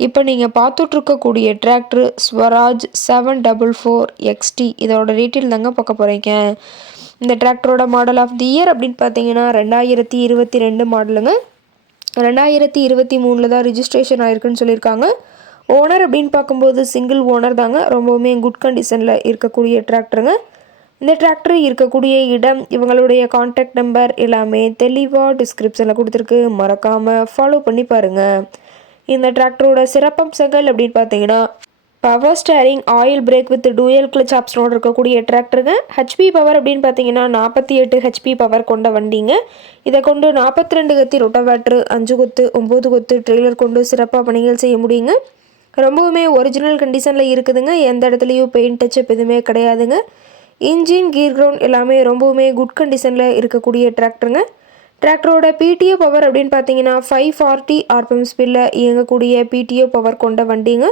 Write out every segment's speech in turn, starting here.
இப்போ நீங்கள் பார்த்துட்ருக்கக்கூடிய tractor Swaraj seven double four XT இதோட ரீட்டெயில் தாங்க பார்க்க போகிறீங்க இந்த டிராக்டரோட மாடல் ஆஃப் தி இயர் அப்படின்னு பார்த்தீங்கன்னா ரெண்டாயிரத்தி இருபத்தி ரெண்டு மாடலுங்க ரெண்டாயிரத்தி இருபத்தி மூணில் தான் ரிஜிஸ்ட்ரேஷன் ஆயிருக்குன்னு சொல்லியிருக்காங்க. ஓனர் அப்படின்னு பார்க்கும்போது சிங்கிள் ஓனர் தாங்க. ரொம்பவுமே குட் கண்டிஷனில் இருக்கக்கூடிய டிராக்டருங்க இந்த டிராக்டர் இருக்கக்கூடிய இடம் இவங்களுடைய காண்டாக்ட் நம்பர் எல்லாமே தெளிவாக டிஸ்கிரிப்ஷனில் கொடுத்துருக்கு. மறக்காமல் ஃபாலோ பண்ணி பாருங்கள் இந்த டிராக்டரோட சிறப்பம்சங்கள் அப்படின்னு பார்த்தீங்கன்னா power steering oil brake with dual clutch ஆப்ஷனோடு இருக்கக்கூடிய டிராக்டருங்க. ஹெச்பி பவர் அப்படின்னு பார்த்தீங்கன்னா நாற்பத்தி எட்டு ஹெச்பி பவர் கொண்ட வண்டிங்க. இதை கொண்டு நாற்பத்தி ரெண்டு கத்தி ரொட்டவேட்ரு அஞ்சு கொத்து ஒம்பது கொத்து ட்ரெய்லர் கொண்டு சிறப்பாக பணிகள் செய்ய முடியுங்க. ரொம்பவுமே ஒரிஜினல் கண்டிஷனில் இருக்குதுங்க. எந்த இடத்துலையும் பெயிண்ட் டச்சப் எதுவுமே கிடையாதுங்க. இன்ஜின் கீர் கிரவுண்ட் எல்லாமே ரொம்பவுமே குட் கண்டிஷனில் இருக்கக்கூடிய டிராக்டருங்க. டிராக்டரோட பிடிஓ பவர் அப்படின்னு பார்த்தீங்கன்னா ஃபைவ் ஃபார்ட்டி ஆர்பிஎம் ஸ்பீடில் இயங்கக்கூடிய பிடிஓ பவர் கொண்ட வண்டிங்க.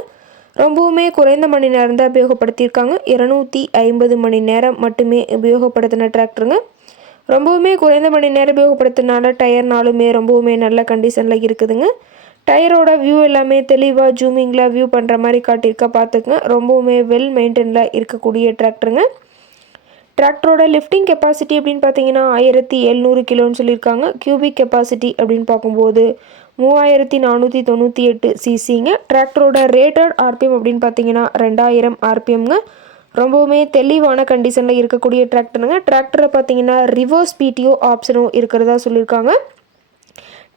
ரொம்பவுமே குறைந்த மணி நேரம் தான் உபயோகப்படுத்தியிருக்காங்க. இருநூற்றி ஐம்பது மணி நேரம் மட்டுமே உபயோகப்படுத்தின டிராக்டருங்க ரொம்பவுமே குறைந்த மணி நேரம் உபயோகப்படுத்தினால டயர் நாளுமே ரொம்பவுமே நல்ல கண்டிஷனில் இருக்குதுங்க. டயரோட வியூ எல்லாமே தெளிவாக ஜூமிங்கில் வியூ பண்ணுற மாதிரி காட்டியிருக்கா பார்த்துக்குங்க. ரொம்பவுமே வெல் மெயின்டைனில் இருக்கக்கூடிய டிராக்டருங்க டிராக்டரோட லிஃப்டிங் கெப்பாசிட்டி அப்படின்னு பார்த்தீங்கன்னா ஆயிரத்தி எழுநூறு கிலோன்னு சொல்லியிருக்காங்க. கியூபிக் கெப்பாசிட்டி அப்படின்னு பார்க்கும்போது மூவாயிரத்தி நானூற்றி தொண்ணூற்றி எட்டு சிசிங்க டிராக்டரோட ரேட்டட் ஆர்பிஎம் அப்படின்னு பார்த்தீங்கன்னா ரெண்டாயிரம் ஆர்பிஎம்ங்க ரொம்பவுமே தெளிவான கண்டிஷனில் இருக்கக்கூடிய டிராக்டருங்க டிராக்டரை பார்த்தீங்கன்னா ரிவர்ஸ் பிடிஓ ஆப்ஷனும் இருக்கிறதா சொல்லியிருக்காங்க.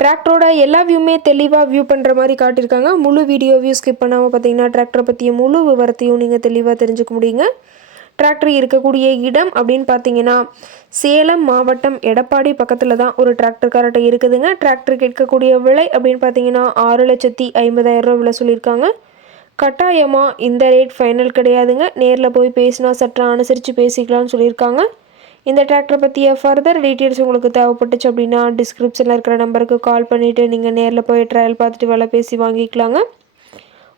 டிராக்டரோட எல்லா வியூமே தெளிவாக வியூ பண்ணுற மாதிரி காட்டியிருக்காங்க. முழு வீடியோ வியூ ஸ்கிப் பண்ணாமல் பார்த்தீங்கன்னா டிராக்டரை பற்றிய முழு விவரத்தையும் நீங்கள் தெளிவாக தெரிஞ்சுக்க முடியுங்க. டிராக்டர் இருக்கக்கூடிய இடம் அப்படின்னு பார்த்தீங்கன்னா சேலம் மாவட்டம் எடப்பாடி பக்கத்தில் தான் ஒரு டிராக்டர் கரெக்டாக இருக்குதுங்க. டிராக்டர் கேட்கக்கூடிய விலை அப்படின்னு பார்த்தீங்கன்னா ஆறு லட்சத்தி ஐம்பதாயிரம் ரூபா விலை சொல்லியிருக்காங்க. கட்டாயமாக இந்த ரேட் ஃபைனல் கிடையாதுங்க. நேரில் போய் பேசினா சற்று அனுசரித்து பேசிக்கலாம்னு சொல்லியிருக்காங்க. இந்த டிராக்டரை பற்றிய ஃபர்தர் டீட்டெயில்ஸ் உங்களுக்கு தேவைப்பட்டுச்சு அப்படின்னா டிஸ்கிரிப்ஷனில் இருக்கிற நம்பருக்கு கால் பண்ணிவிட்டு நீங்கள் நேரில் போய் ட்ரையல் பார்த்துட்டு வேலை பேசி வாங்கிக்கலாங்க.